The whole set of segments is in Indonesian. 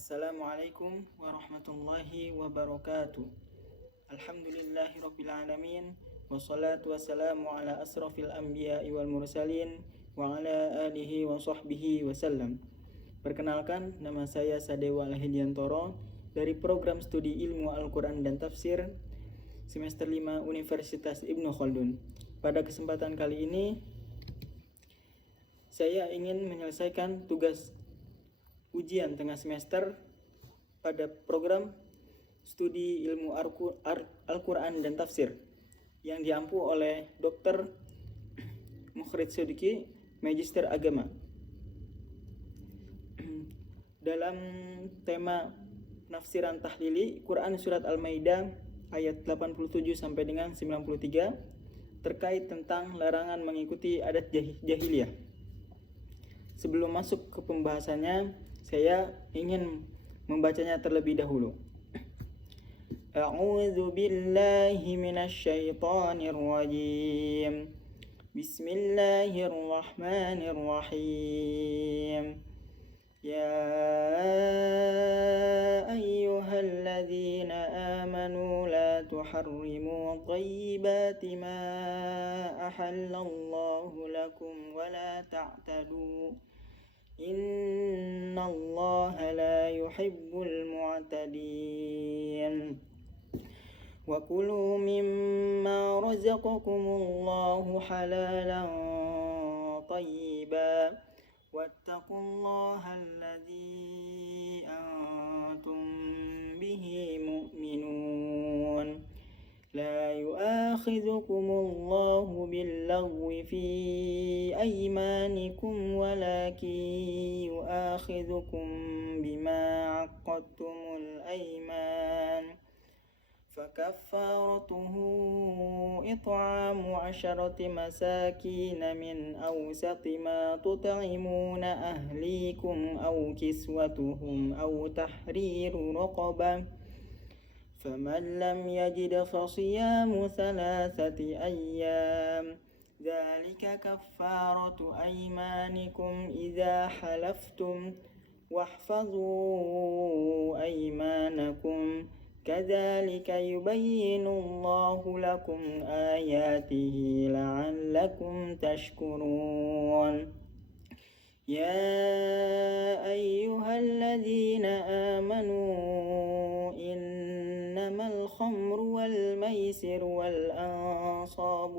Assalamualaikum warahmatullahi wabarakatuh. Alhamdulillahi rabbil alamin. Wassalatu wassalamu ala asrafil anbiya'i wal mursalin wa ala alihi wa sahbihi wasallam. Perkenalkan, nama saya Sadewa Alhidiantoro dari program studi ilmu Al-Quran dan Tafsir semester 5 Universitas Ibnu Khaldun. Pada kesempatan kali ini saya ingin menyelesaikan tugas ujian tengah semester pada program studi ilmu Al-Quran dan Tafsir yang diampu oleh Dr. Mukhrid Siddiqi, Magister Agama, dalam tema penafsiran tahlili Quran Surat Al-Maidah ayat 87 sampai dengan 93 terkait tentang larangan mengikuti adat jahiliyah. Sebelum masuk ke pembahasannya, saya ingin membacanya terlebih dahulu. A'udzu billahi minasy syaithanir rajim. Bismillahirrahmanirrahim. Ya ayyuhalladzina amanu la tuharrimu thayyibati ma ahallallahu lakum wa la ta'tadu. Innallaha la yuhibbul mu'tadin. Wa kulu mimma razaqakumullahu halalan thayyiban wattaqullaha alladzi antum bihi mu'minun. لا يؤاخذكم الله باللغو في أيمانكم ولكن يؤاخذكم بما عقدتم الأيمان فكفارته إطعام 10 مساكين من أوسط ما تطعمون أهليكم أو كسوتهم أو تحرير رقبة فمن لم يجد فصيام 3 أيام ذلك كفارة أيمانكم إذا حلفتم واحفظوا أيمانكم كذلك يبين الله لكم آياته لعلكم تشكرون. يا أيها الذين آمنوا إنما الخمر والميسر والأنصاب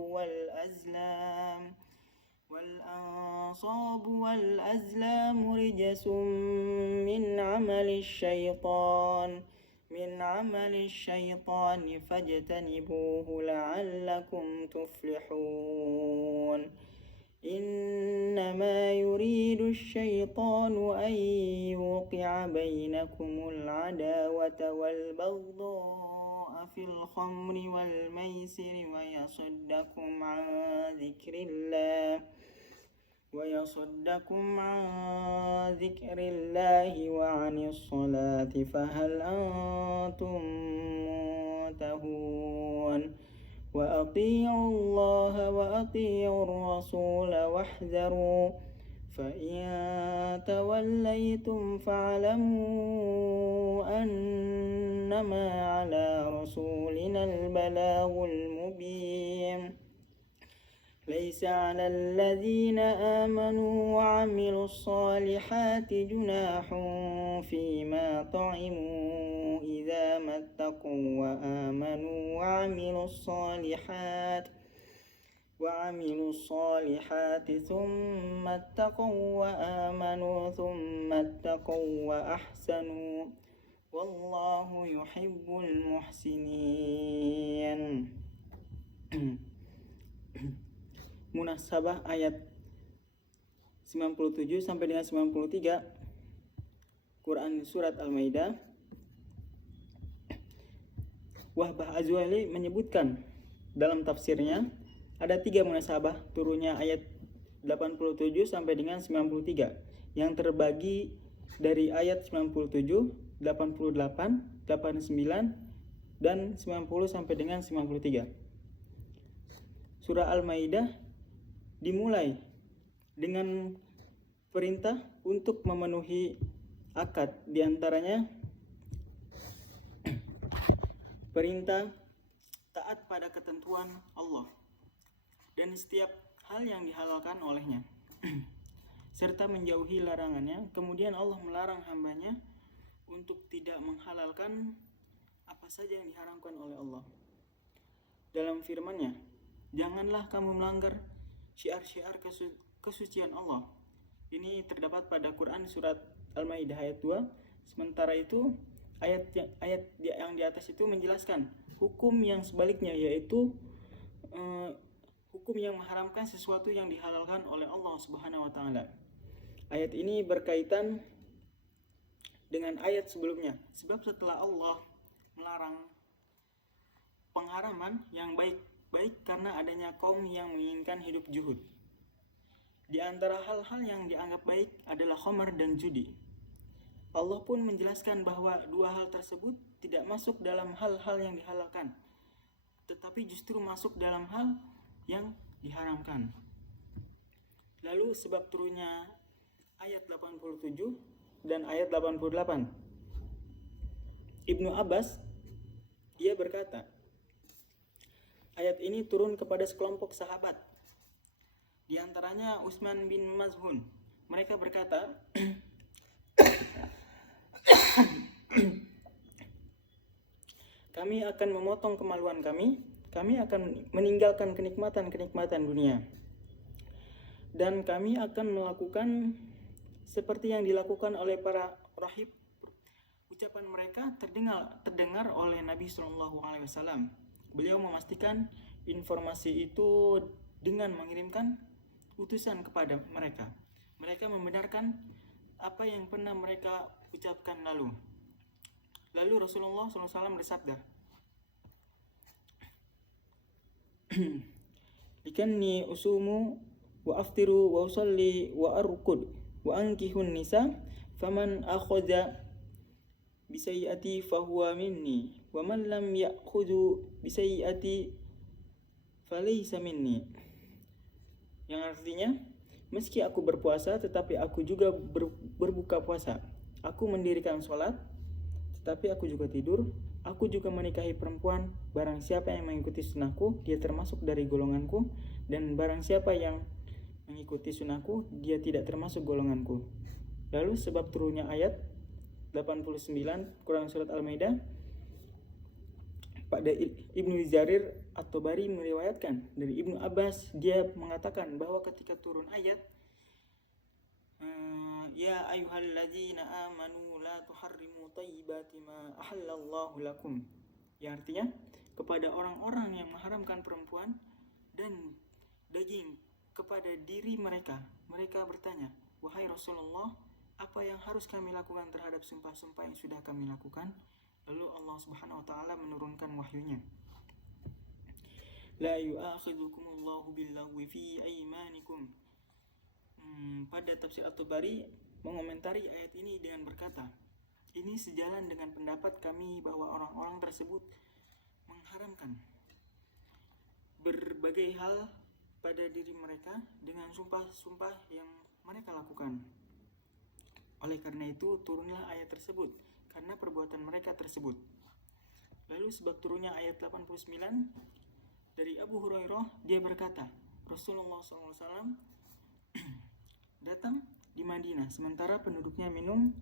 والأزلام رجس من عمل الشيطان فاجتنبوه لعلكم تفلحون. إنما يريد الشيطان أن يوقع بينكم العداوة والبغضاء في الخمر والميسر ويصدكم عن ذكر الله وعن الصلاة فهل أنتم منتهون. وأطيعوا الله وأطيعوا الرسول واحذروا فإن توليتم فاعلموا أنما على رسولنا البلاغ المبين. ليس على الذين آمنوا وعملوا الصالحات جناح فيما طعموا إذا ما اتقوا وآمنوا وعملوا الصالحات ثم اتقوا وآمنوا ثم اتقوا وأحسنوا والله يحب المحسنين. Munasabah ayat 97 sampai dengan 93 Quran Surat Al-Maidah. Wahbah Azwali menyebutkan dalam tafsirnya ada 3 munasabah turunnya ayat 87 sampai dengan 93 yang terbagi dari ayat 97, 88, 89 dan 90 sampai dengan 93. Surah Al-Maidah dimulai dengan perintah untuk memenuhi akad, diantaranya perintah taat pada ketentuan Allah dan setiap hal yang dihalalkan olehnya serta menjauhi larangannya. Kemudian Allah melarang hambanya untuk tidak menghalalkan apa saja yang diharamkan oleh Allah. Dalam firman-Nya, janganlah kamu melanggar syiar-syiar kesucian Allah. Ini terdapat pada Quran surat Al-Maidah ayat 2. Sementara itu ayat yang di atas itu menjelaskan hukum yang sebaliknya, yaitu hukum yang mengharamkan sesuatu yang dihalalkan oleh Allah Subhanahu wa taala. Ayat ini berkaitan dengan ayat sebelumnya. Sebab setelah Allah melarang pengharaman yang baik karena adanya kaum yang menginginkan hidup zuhud. Di antara hal-hal yang dianggap baik adalah khamar dan judi. Allah pun menjelaskan bahwa dua hal tersebut tidak masuk dalam hal-hal yang dihalalkan, tetapi justru masuk dalam hal yang diharamkan. Lalu sebab turunnya ayat 87 dan ayat 88. Ibnu Abbas dia berkata, ayat ini turun kepada sekelompok sahabat, di antaranya Utsman bin Maz'un. Mereka berkata, kami akan memotong kemaluan kami akan meninggalkan kenikmatan-kenikmatan dunia, dan kami akan melakukan seperti yang dilakukan oleh para rahib. Ucapan mereka terdengar oleh Nabi SAW. Beliau memastikan informasi itu dengan mengirimkan utusan kepada mereka. Mereka membenarkan apa yang pernah mereka ucapkan lalu. Lalu Rasulullah SAW bersabda, "Ikanni usumu wa aftiru wa usalli wa arqud wa ankihun nisa faman akhadha bisayyi'ati fahuwa minni wa man lam ya'khudhu bisayyi'ati falaysa minni." Yang artinya, meski aku berpuasa tetapi aku juga berbuka puasa. Aku mendirikan sholat tetapi aku juga tidur. Aku juga menikahi perempuan. Barang siapa yang mengikuti sunnahku, dia termasuk dari golonganku. Dan barang siapa yang mengikuti sunnahku, dia tidak termasuk golonganku. Lalu sebab turunnya ayat 89 Quran surat Al-Maidah, pada Ibnu Jarir At-Tabari meriwayatkan dari Ibnu Abbas, dia mengatakan bahwa ketika turun ayat ya ayyuhalladzina amanu la tuharrimu thayyibati ma ahallallahu lakum, yang artinya kepada orang-orang yang mengharamkan perempuan dan daging kepada diri mereka. Mereka bertanya, wahai Rasulullah, apa yang harus kami lakukan terhadap sumpah-sumpah yang sudah kami lakukan? Lalu Allah Subhanahu wa taala menurunkan wahyunya. La yu'akhidhukumullahu billaghwi fi aymanikum. Pada tafsir At-Tabari mengomentari ayat ini dengan berkata, ini sejalan dengan pendapat kami bahwa orang-orang tersebut mengharamkan berbagai hal pada diri mereka dengan sumpah-sumpah yang mereka lakukan. Oleh karena itu turunlah ayat tersebut karena perbuatan mereka tersebut. Lalu sebab turunnya ayat 89 dari Abu Hurairah, dia berkata, Rasulullah SAW datang di Madinah sementara penduduknya minum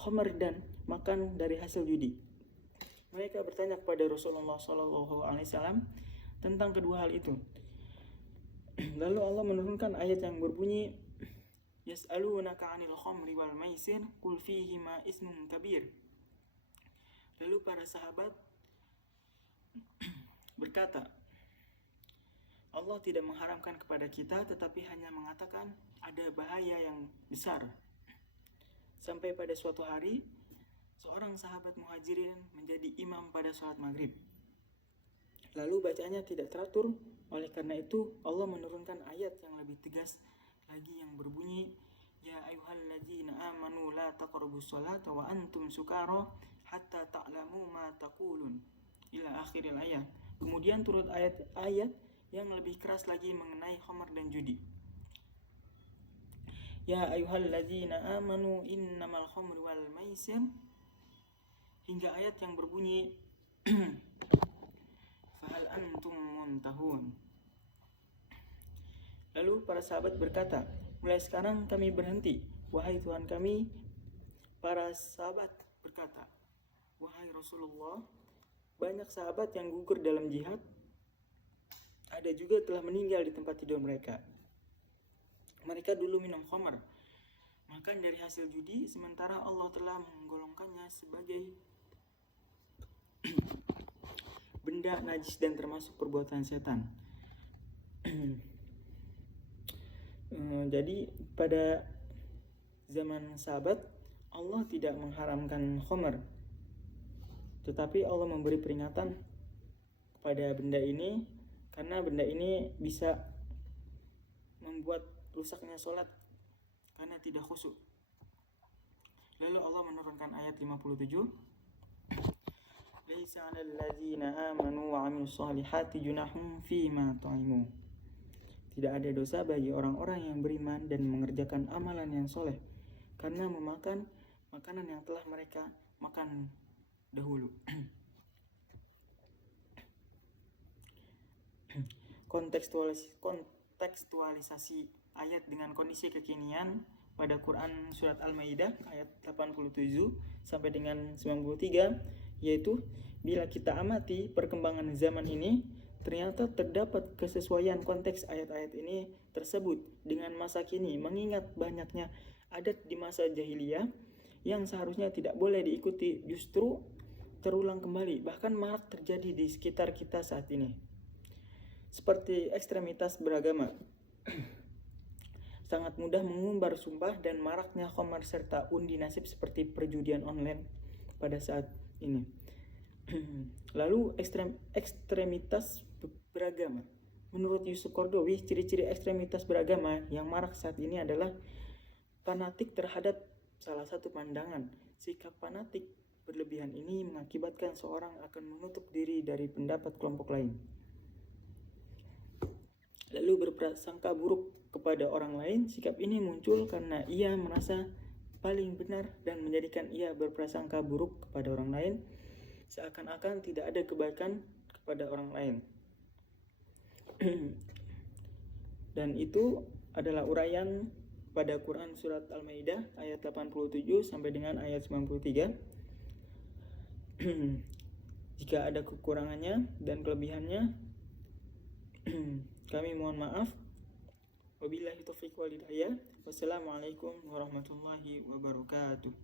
khamar dan makan dari hasil judi. Mereka bertanya kepada Rasulullah SAW tentang kedua hal itu. Lalu Allah menurunkan ayat yang berbunyi, yas'alunaka 'anil khamri wal maisir qul fihima ismun kabir. Lalu para sahabat berkata, Allah tidak mengharamkan kepada kita tetapi hanya mengatakan ada bahaya yang besar. Sampai pada suatu hari seorang sahabat muhajirin menjadi imam pada sholat maghrib. Lalu bacanya tidak teratur. Oleh karena itu Allah menurunkan ayat yang lebih tegas lagi yang berbunyi, ya ayyuhalladzina amanu la taqrabus sholata wa antum sukara hatta ta'lamu ma taqulun ila akhiril ayat. Kemudian turut ayat-ayat yang lebih keras lagi mengenai khamar dan judi. ya ayyuhalladzina amanu innamal khamru wal maisir, hingga ayat yang berbunyi fahal antum muntahun. Lalu para sahabat berkata, mulai sekarang kami berhenti, wahai Tuhan kami. Para sahabat berkata, wahai Rasulullah, banyak sahabat yang gugur dalam jihad, ada juga telah meninggal di tempat tidur mereka. Mereka dulu minum khamar, makan dari hasil judi, sementara Allah telah menggolongkannya sebagai benda najis dan termasuk perbuatan setan. Jadi pada zaman sahabat Allah tidak mengharamkan khamar, tetapi Allah memberi peringatan kepada benda ini karena benda ini bisa membuat rusaknya sholat karena tidak khusyuk. Lalu Allah menurunkan ayat 57, laisa 'alal ladzina amanu wa 'amilus shalihati junahum fima ta'imu. Tidak ada dosa bagi orang-orang yang beriman dan mengerjakan amalan yang soleh karena memakan makanan yang telah mereka makan dahulu. Kontekstualisasi ayat dengan kondisi kekinian pada Quran surat Al-Maidah ayat 87 sampai dengan 93, yaitu bila kita amati perkembangan zaman ini, ternyata terdapat kesesuaian konteks ayat-ayat ini tersebut dengan masa kini, mengingat banyaknya adat di masa jahiliyah yang seharusnya tidak boleh diikuti justru terulang kembali, bahkan marak terjadi di sekitar kita saat ini. Seperti ekstremitas beragama, sangat mudah mengumbar sumpah dan maraknya khamar serta undi nasib seperti perjudian online pada saat ini. Lalu ekstremitas beragama. Menurut Yusuf Kordowi, ciri-ciri ekstremitas beragama yang marak saat ini adalah fanatik terhadap salah satu pandangan. Sikap fanatik berlebihan ini mengakibatkan seorang akan menutup diri dari pendapat kelompok lain, lalu berprasangka buruk kepada orang lain. Sikap ini muncul karena ia merasa paling benar dan menjadikan ia berprasangka buruk kepada orang lain, seakan-akan tidak ada kebaikan kepada orang lain. Dan itu adalah uraian pada Quran surat Al-Maidah ayat 87 sampai dengan ayat 93. Jika ada kekurangannya dan kelebihannya, kami mohon maaf. Wabillahi taufiq wal hidayah. Wassalamualaikum warahmatullahi wabarakatuh.